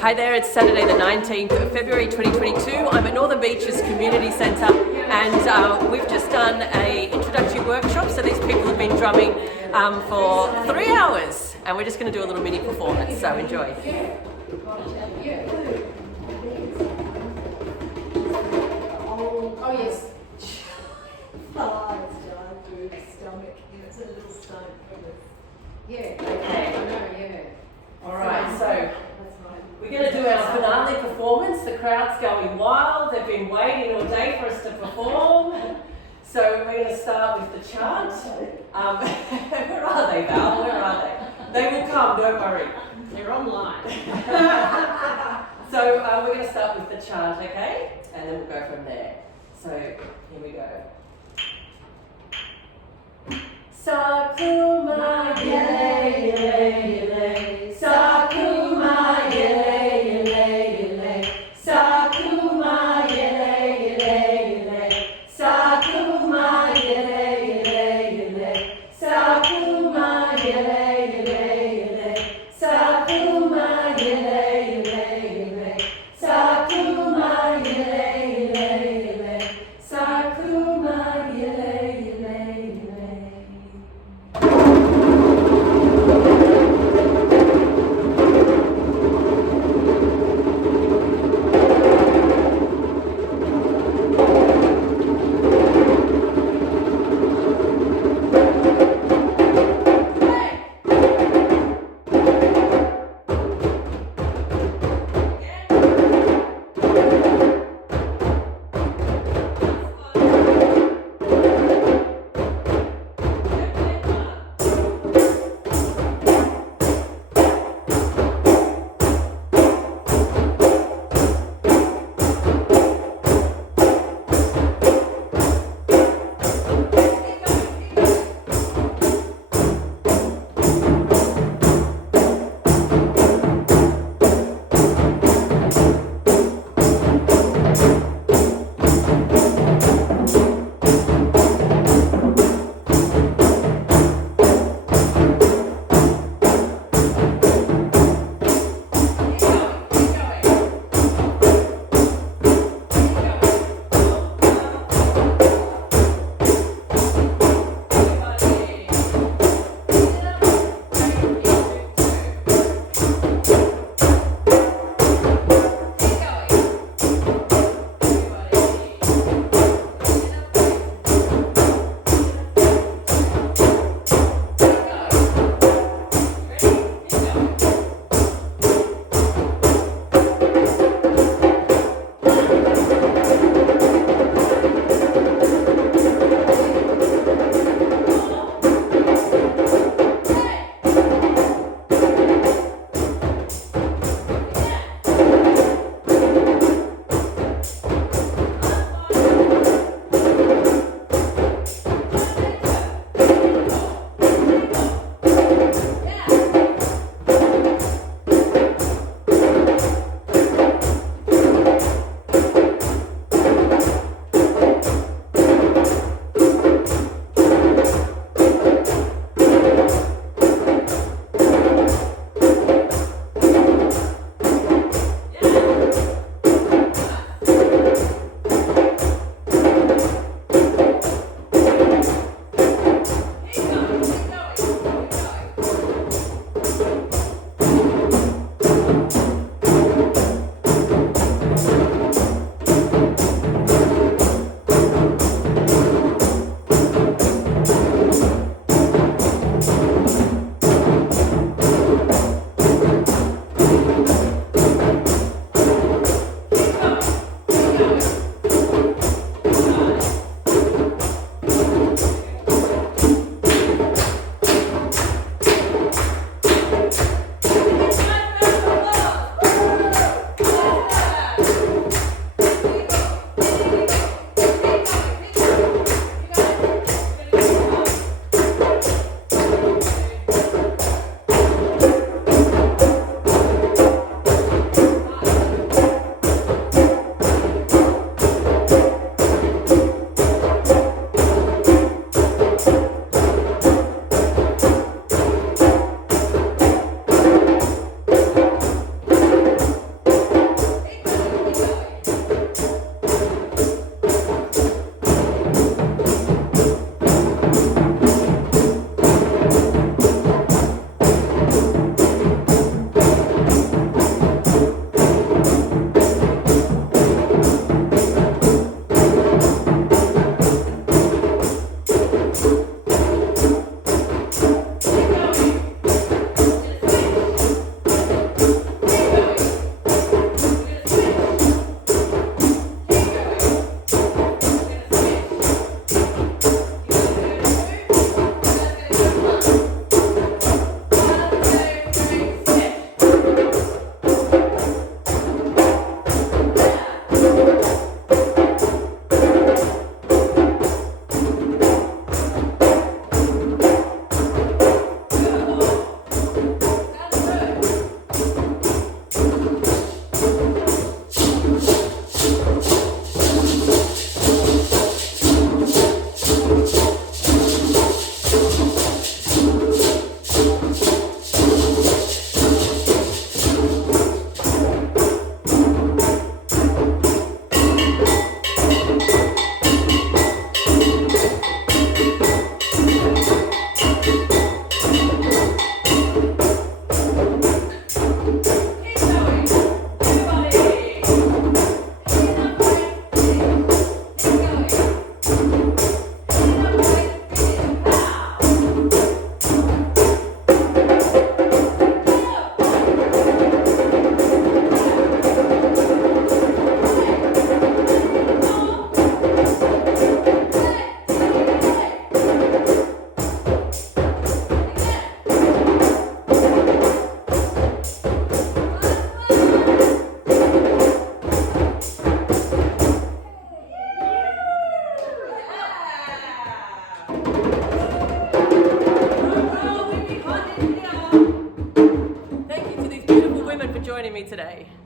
Hi there, it's Saturday the 19th of February 2022. I'm at Northern Beaches Community Centre and we've just done an introductory workshop. So these people have been drumming for 3 hours and we're just going to do a little mini performance, so enjoy. Oh yes. Yeah. Okay. I know, yeah. Alright, so we're going to do our finale performance. The crowd's going wild. They've been waiting all day for us to perform. So we're going to start with the chant. Where are they, Val? Where are they? They will come, don't worry. They're online. So we're going to start with the chant, okay? And then we'll go from there. So here we go. Sakuma yele yele yele, Sakuma yele yele yele, Sakuma yele yele yele, Sakuma yele yele yele, Sakuma yele yele yele, Sakuma yele yele yele, Sakuma yele yele yele, Sakuma yele yele yele. joining me today.